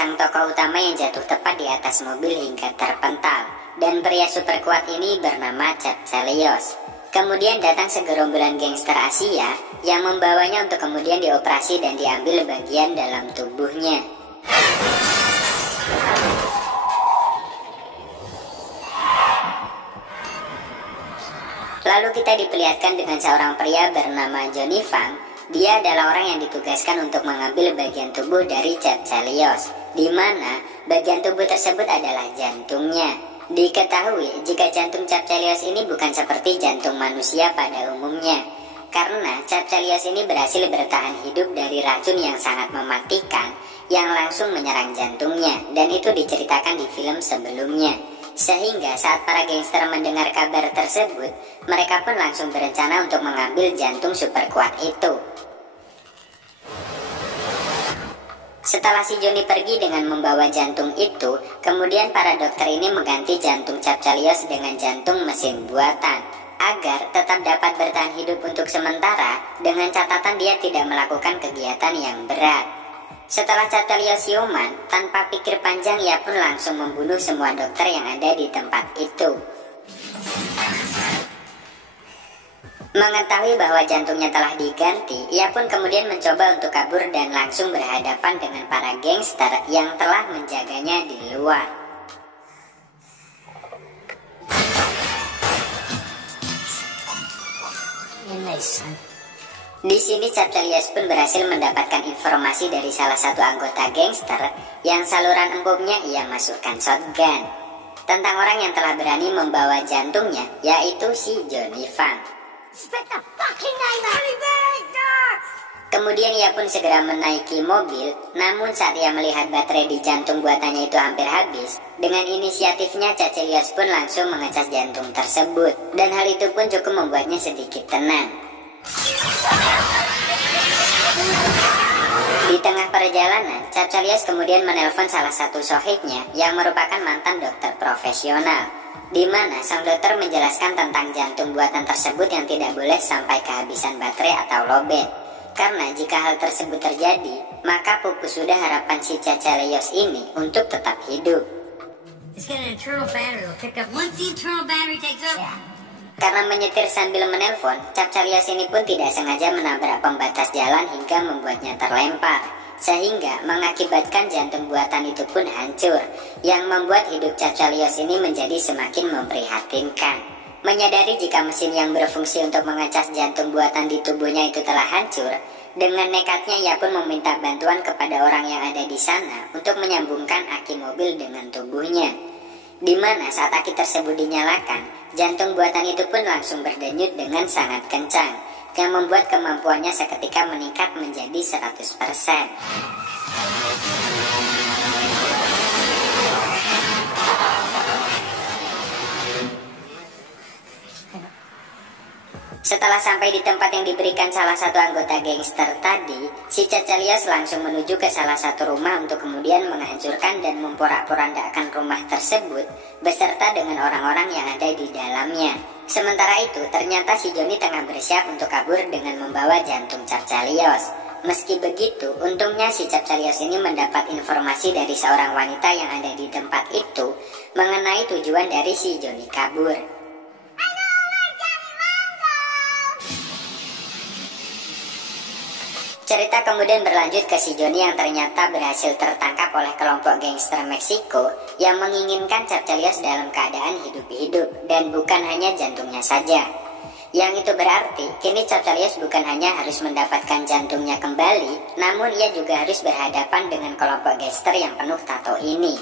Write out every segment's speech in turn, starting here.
sang tokoh utama yang jatuh tepat di atas mobil hingga terpental. Dan pria super kuat ini bernama Chad Chelios. Kemudian datang segerombolan gangster Asia yang membawanya untuk kemudian dioperasi dan diambil bagian dalam tubuhnya. Lalu kita diperlihatkan dengan seorang pria bernama Johnny Fang. Dia adalah orang yang ditugaskan untuk mengambil bagian tubuh dari Chad Chelios, di mana bagian tubuh tersebut adalah jantungnya. Diketahui jika jantung Chad Chelios ini bukan seperti jantung manusia pada umumnya, karena Chad Chelios ini berhasil bertahan hidup dari racun yang sangat mematikan yang langsung menyerang jantungnya, dan itu diceritakan di film sebelumnya. Sehingga saat para gangster mendengar kabar tersebut, mereka pun langsung berencana untuk mengambil jantung super kuat itu. Setelah si Johnny pergi dengan membawa jantung itu, kemudian para dokter ini mengganti jantung Chad Chelios dengan jantung mesin buatan, agar tetap dapat bertahan hidup untuk sementara, dengan catatan dia tidak melakukan kegiatan yang berat. Setelah Chad Chelios siuman, tanpa pikir panjang ia pun langsung membunuh semua dokter yang ada di tempat itu. Mengetahui bahwa jantungnya telah diganti, ia pun kemudian mencoba untuk kabur dan langsung berhadapan dengan para gangster yang telah menjaganya di luar. Di sini Chad Chelios pun berhasil mendapatkan informasi dari salah satu anggota gangster yang saluran empuknya ia masukkan shotgun tentang orang yang telah berani membawa jantungnya, yaitu si Johnny Fang. Kemudian ia pun segera menaiki mobil, namun saat ia melihat baterai di jantung buatannya itu hampir habis, dengan inisiatifnya Chad Chelios pun langsung mengecas jantung tersebut, dan hal itu pun cukup membuatnya sedikit tenang. Di tengah perjalanan, Chad Chelios kemudian menelpon salah satu sohibnya yang merupakan mantan dokter profesional, di mana sang dokter menjelaskan tentang jantung buatan tersebut yang tidak boleh sampai kehabisan baterai atau lowbat. Karena jika hal tersebut terjadi, maka pupus sudah harapan si Chad Chelios ini untuk tetap hidup. Karena menyetir sambil menelpon, Chad Chelios ini pun tidak sengaja menabrak pembatas jalan hingga membuatnya terlempar, sehingga mengakibatkan jantung buatan itu pun hancur, yang membuat hidup Chad Chelios ini menjadi semakin memprihatinkan. Menyadari jika mesin yang berfungsi untuk mengecas jantung buatan di tubuhnya itu telah hancur, dengan nekatnya ia pun meminta bantuan kepada orang yang ada di sana untuk menyambungkan aki mobil dengan tubuhnya. Di mana saat aki tersebut dinyalakan, jantung buatan itu pun langsung berdenyut dengan sangat kencang, yang membuat kemampuannya seketika meningkat menjadi 100%. Setelah sampai di tempat yang diberikan salah satu anggota gangster tadi, si Chad Chelios langsung menuju ke salah satu rumah untuk kemudian menghancurkan dan memporak-porandakan rumah tersebut beserta dengan orang-orang yang ada di dalamnya. Sementara itu, ternyata si Johnny tengah bersiap untuk kabur dengan membawa jantung Chad Chelios. Meski begitu, untungnya si Chad Chelios ini mendapat informasi dari seorang wanita yang ada di tempat itu mengenai tujuan dari si Johnny kabur. Cerita kemudian berlanjut ke si Johnny yang ternyata berhasil tertangkap oleh kelompok gangster Meksiko yang menginginkan Chad Chelios dalam keadaan hidup-hidup dan bukan hanya jantungnya saja. Yang itu berarti kini Chad Chelios bukan hanya harus mendapatkan jantungnya kembali, namun ia juga harus berhadapan dengan kelompok gangster yang penuh tato ini.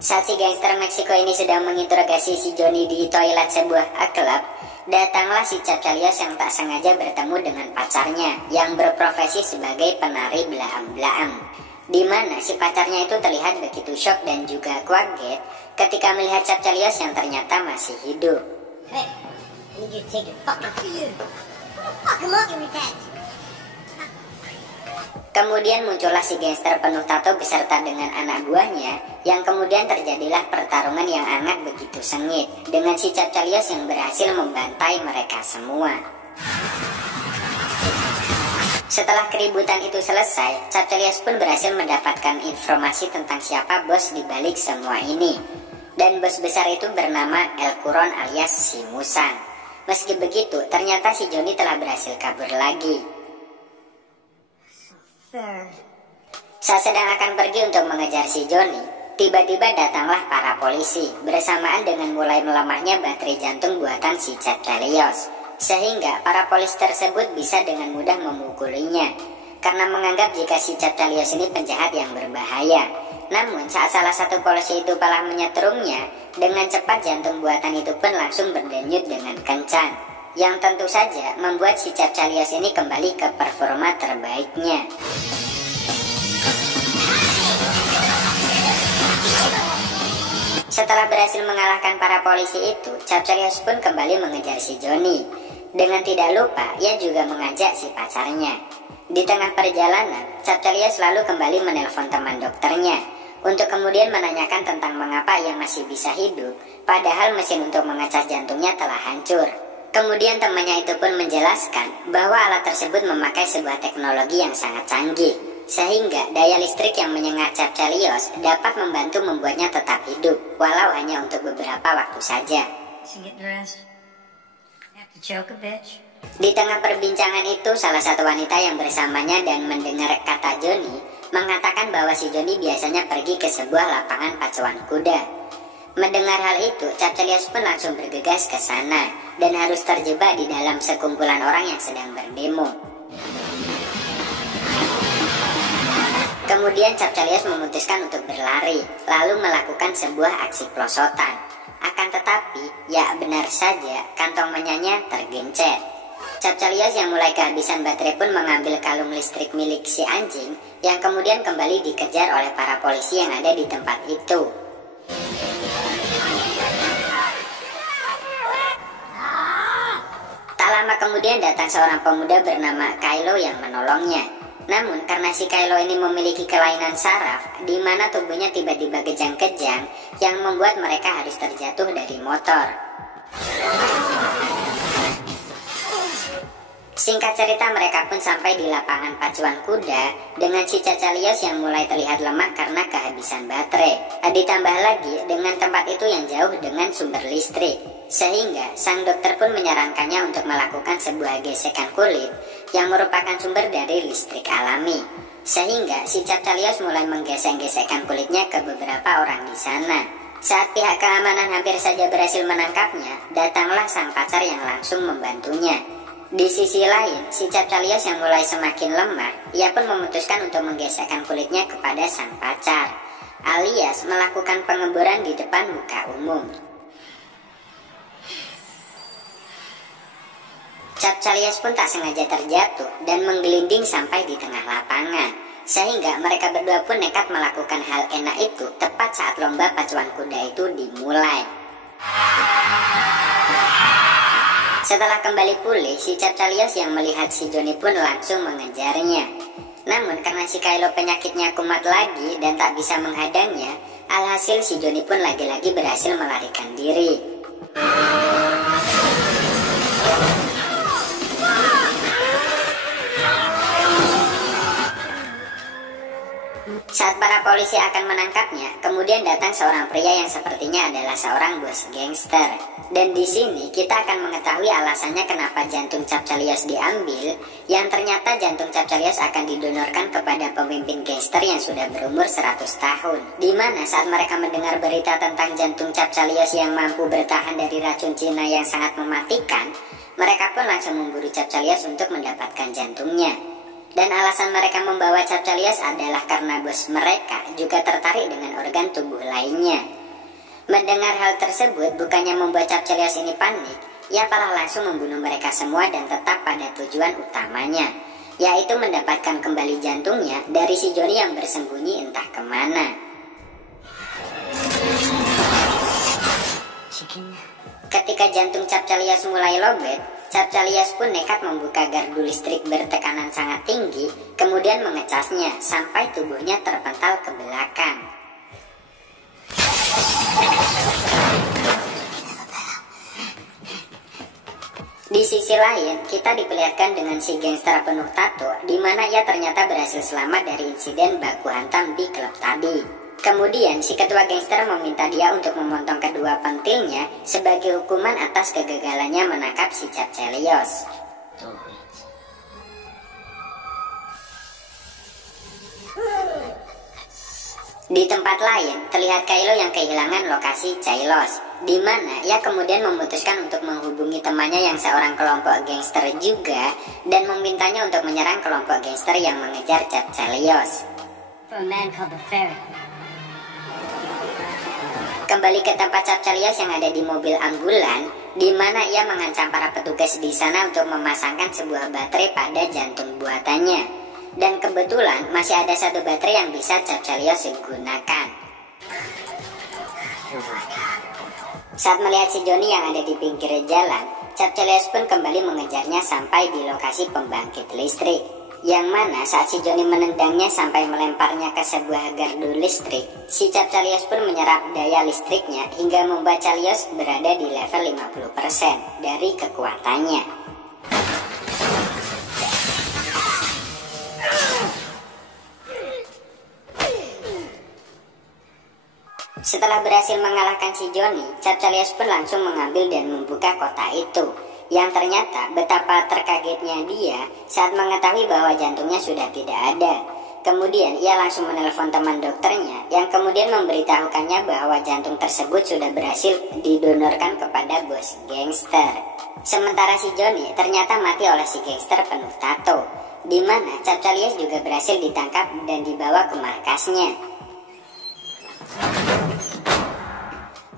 Saat si gangster Meksiko ini sedang menginterogasi si Johnny di toilet sebuah klub, datanglah si Chad Chelios yang tak sengaja bertemu dengan pacarnya yang berprofesi sebagai penari belaam-belaam, di mana si pacarnya itu terlihat begitu shock dan juga kaget ketika melihat Chad Chelios yang ternyata masih hidup. Kemudian muncullah si gangster penuh tato beserta dengan anak buahnya, yang kemudian terjadilah pertarungan yang hangat begitu sengit, dengan si Chad Chelios yang berhasil membantai mereka semua. Setelah keributan itu selesai, Capcalios pun berhasil mendapatkan informasi tentang siapa bos di balik semua ini. Dan bos besar itu bernama El Kuron alias si Musan. Meski begitu, ternyata si Johnny telah berhasil kabur lagi. Saat sedang akan pergi untuk mengejar si Johnny, tiba-tiba datanglah para polisi bersamaan dengan mulai melemahnya baterai jantung buatan si Capcalios, sehingga para polisi tersebut bisa dengan mudah memukulinya karena menganggap jika si Capcalios ini penjahat yang berbahaya. Namun saat salah satu polisi itu malah menyetrumnya, dengan cepat jantung buatan itu pun langsung berdenyut dengan kencang, yang tentu saja membuat si Capcalios ini kembali ke performa terbaiknya. Setelah berhasil mengalahkan para polisi itu, Capcalios pun kembali mengejar si Johnny. Dengan tidak lupa, ia juga mengajak si pacarnya. Di tengah perjalanan, Capcalios lalu kembali menelpon teman dokternya untuk kemudian menanyakan tentang mengapa ia masih bisa hidup, padahal mesin untuk mengecas jantungnya telah hancur. Kemudian temannya itu pun menjelaskan bahwa alat tersebut memakai sebuah teknologi yang sangat canggih, sehingga daya listrik yang menyengat Capcalios dapat membantu membuatnya tetap hidup, walau hanya untuk beberapa waktu saja. Di tengah perbincangan itu, salah satu wanita yang bersamanya dan mendengar kata Johnny mengatakan bahwa si Johnny biasanya pergi ke sebuah lapangan pacuan kuda. Mendengar hal itu, Capcalios pun langsung bergegas ke sana dan harus terjebak di dalam sekumpulan orang yang sedang berdemo. Kemudian Capcalios memutuskan untuk berlari, lalu melakukan sebuah aksi pelosotan. Akan tetapi, ya benar saja, kantong menyanya tergencet. Capcalios yang mulai kehabisan baterai pun mengambil kalung listrik milik si anjing, yang kemudian kembali dikejar oleh para polisi yang ada di tempat itu. Tak lama kemudian datang seorang pemuda bernama Kylo yang menolongnya. Namun karena si Kylo ini memiliki kelainan saraf, di mana tubuhnya tiba-tiba kejang-kejang, yang membuat mereka harus terjatuh dari motor. Singkat cerita, mereka pun sampai di lapangan pacuan kuda dengan si Capcalios yang mulai terlihat lemah karena kehabisan baterai. Ditambah lagi dengan tempat itu yang jauh dengan sumber listrik, sehingga sang dokter pun menyarankannya untuk melakukan sebuah gesekan kulit yang merupakan sumber dari listrik alami. Sehingga si Capcalios mulai menggesek-gesekkan kulitnya ke beberapa orang di sana. Saat pihak keamanan hampir saja berhasil menangkapnya, datanglah sang pacar yang langsung membantunya. Di sisi lain, si Capcalios yang mulai semakin lemah, ia pun memutuskan untuk menggesekkan kulitnya kepada sang pacar, alias melakukan pengeboran di depan muka umum. Capcalios pun tak sengaja terjatuh dan menggelinding sampai di tengah lapangan, sehingga mereka berdua pun nekat melakukan hal enak itu tepat saat lomba pacuan kuda itu dimulai. Setelah kembali pulih, si Capcalios yang melihat si Johnny pun langsung mengejarnya. Namun karena si Kylo penyakitnya kumat lagi dan tak bisa menghadangnya, alhasil si Johnny pun lagi-lagi berhasil melarikan diri. Saat para polisi akan menangkapnya, kemudian datang seorang pria yang sepertinya adalah seorang bos gangster. Dan di sini kita akan mengetahui alasannya kenapa jantung Capcalios diambil, yang ternyata jantung Capcalios akan didonorkan kepada pemimpin gangster yang sudah berumur 100 tahun. Dimana saat mereka mendengar berita tentang jantung Capcalios yang mampu bertahan dari racun Cina yang sangat mematikan, mereka pun langsung memburu Capcalios untuk mendapatkan jantungnya. Dan alasan mereka membawa Capcalios adalah karena bos mereka juga tertarik dengan organ tubuh lainnya. Mendengar hal tersebut bukannya membuat Capcalios ini panik, ia malah langsung membunuh mereka semua dan tetap pada tujuan utamanya, yaitu mendapatkan kembali jantungnya dari si Johnny yang bersembunyi entah kemana. Ketika jantung Capcalios mulai lobet, Capcalios pun nekat membuka gardu listrik bertekanan sangat tinggi, kemudian mengecasnya sampai tubuhnya terpental ke belakang. Di sisi lain, kita diperlihatkan dengan si gangster penuh tato, di mana ia ternyata berhasil selamat dari insiden baku hantam di klub tadi. Kemudian, si ketua gangster meminta dia untuk memotong kedua pentilnya sebagai hukuman atas kegagalannya menangkap si Chad Chelios. Di tempat lain, terlihat Kylo yang kehilangan lokasi Chelios, di mana ia kemudian memutuskan untuk menghubungi temannya yang seorang kelompok gangster juga dan memintanya untuk menyerang kelompok gangster yang mengejar Chad Chelios. Kembali ke tempat Chad Chelios yang ada di mobil ambulan, di mana ia mengancam para petugas di sana untuk memasangkan sebuah baterai pada jantung buatannya. Dan kebetulan masih ada satu baterai yang bisa Chad Chelios gunakan. Saat melihat si Johnny yang ada di pinggir jalan, Chad Chelios pun kembali mengejarnya sampai di lokasi pembangkit listrik. Yang mana saat si Johnny menendangnya sampai melemparnya ke sebuah gardu listrik, si Chad Chelios pun menyerap daya listriknya hingga membuat Chelios berada di level 50% dari kekuatannya. Setelah berhasil mengalahkan si Johnny, Chad Chelios pun langsung mengambil dan membuka kotak itu. Yang ternyata betapa terkagetnya dia saat mengetahui bahwa jantungnya sudah tidak ada. Kemudian ia langsung menelpon teman dokternya yang kemudian memberitahukannya bahwa jantung tersebut sudah berhasil didonorkan kepada bos gangster. Sementara si Johnny ternyata mati oleh si gangster penuh tato, di mana Chad Chelios juga berhasil ditangkap dan dibawa ke markasnya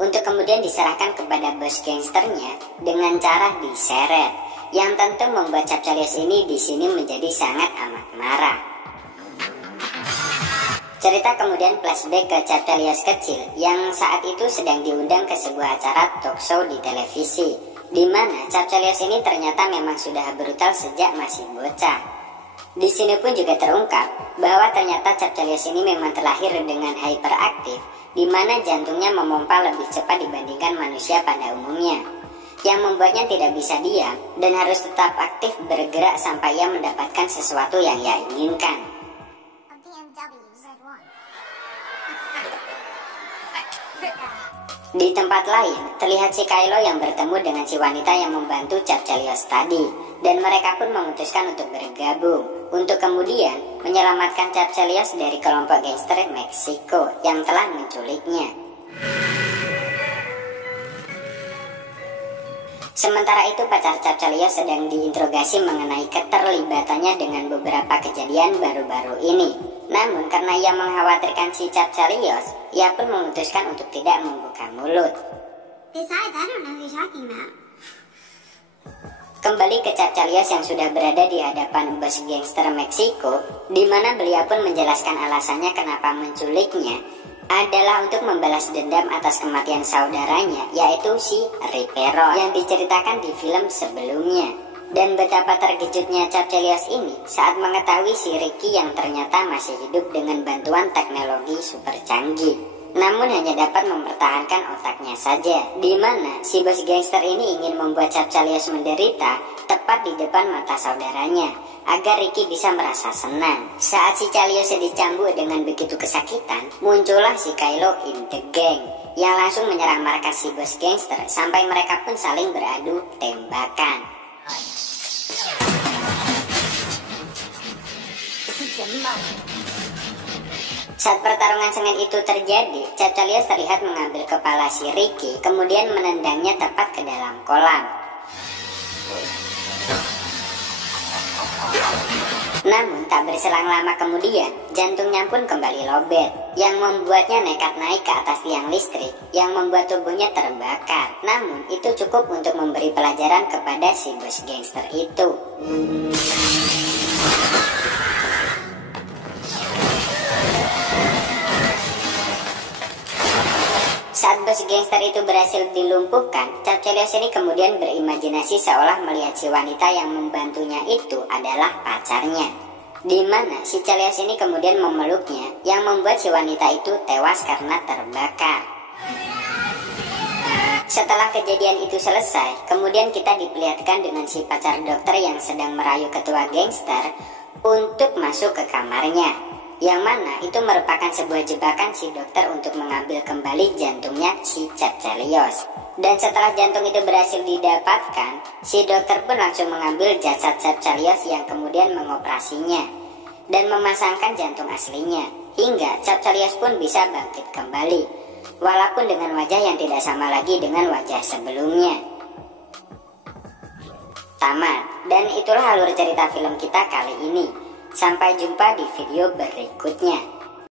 untuk kemudian diserahkan kepada bos gangsternya dengan cara diseret, yang tentu membuat Chad Chelios ini di sini menjadi sangat amat marah. Cerita kemudian flashback ke Chad Chelios kecil yang saat itu sedang diundang ke sebuah acara talk show di televisi, di mana Chad Chelios ini ternyata memang sudah brutal sejak masih bocah. Di sini pun juga terungkap bahwa ternyata Chad Chelios ini memang terlahir dengan hyperaktif, di mana jantungnya memompa lebih cepat dibandingkan manusia pada umumnya, yang membuatnya tidak bisa diam dan harus tetap aktif bergerak sampai ia mendapatkan sesuatu yang ia inginkan. Di tempat lain, terlihat si Kylo yang bertemu dengan si wanita yang membantu Chad Chelios tadi, dan mereka pun memutuskan untuk bergabung, untuk kemudian menyelamatkan Chad Chelios dari kelompok gangster Meksiko yang telah menculiknya. Sementara itu pacar Chad Chelios sedang diinterogasi mengenai keterlibatannya dengan beberapa kejadian baru-baru ini. Namun karena ia mengkhawatirkan si Chad Chelios, ia pun memutuskan untuk tidak membuka mulut. Besides, I don't know who you're talking about. Kembali ke Chad Chelios yang sudah berada di hadapan bos gangster Meksiko, di mana beliau pun menjelaskan alasannya kenapa menculiknya adalah untuk membalas dendam atas kematian saudaranya, yaitu si Ripero yang diceritakan di film sebelumnya. Dan betapa terkejutnya Chad Chelios ini saat mengetahui si Ricky yang ternyata masih hidup dengan bantuan teknologi super canggih, namun hanya dapat mempertahankan otaknya saja, di mana si bos gangster ini ingin membuat Chad Chelios menderita tepat di depan mata saudaranya agar Ricky bisa merasa senang. Saat si Chelios dicambuk dengan begitu kesakitan, muncullah si Kylo in the gang yang langsung menyerang markas si bos gangster sampai mereka pun saling beradu tembakan. Saat pertarungan sengit itu terjadi, Chad Chelios terlihat mengambil kepala si Ricky, kemudian menendangnya tepat ke dalam kolam. Namun tak berselang lama kemudian, jantungnya pun kembali lobet, yang membuatnya nekat naik ke atas tiang listrik, yang membuat tubuhnya terbakar. Namun itu cukup untuk memberi pelajaran kepada si bos gangster itu. Saat bos gangster itu berhasil dilumpuhkan, Chad Chelios ini kemudian berimajinasi seolah melihat si wanita yang membantunya itu adalah pacarnya, di mana si Chelios ini kemudian memeluknya, yang membuat si wanita itu tewas karena terbakar. Setelah kejadian itu selesai, kemudian kita diperlihatkan dengan si pacar dokter yang sedang merayu ketua gangster untuk masuk ke kamarnya, yang mana itu merupakan sebuah jebakan si dokter untuk mengambil kembali jantungnya si Chad Chelios. Dan setelah jantung itu berhasil didapatkan, si dokter pun langsung mengambil jasad Chad Chelios yang kemudian mengoperasinya dan memasangkan jantung aslinya, hingga Chad Chelios pun bisa bangkit kembali, walaupun dengan wajah yang tidak sama lagi dengan wajah sebelumnya. Tamat. Dan itulah alur cerita film kita kali ini. Sampai jumpa di video berikutnya.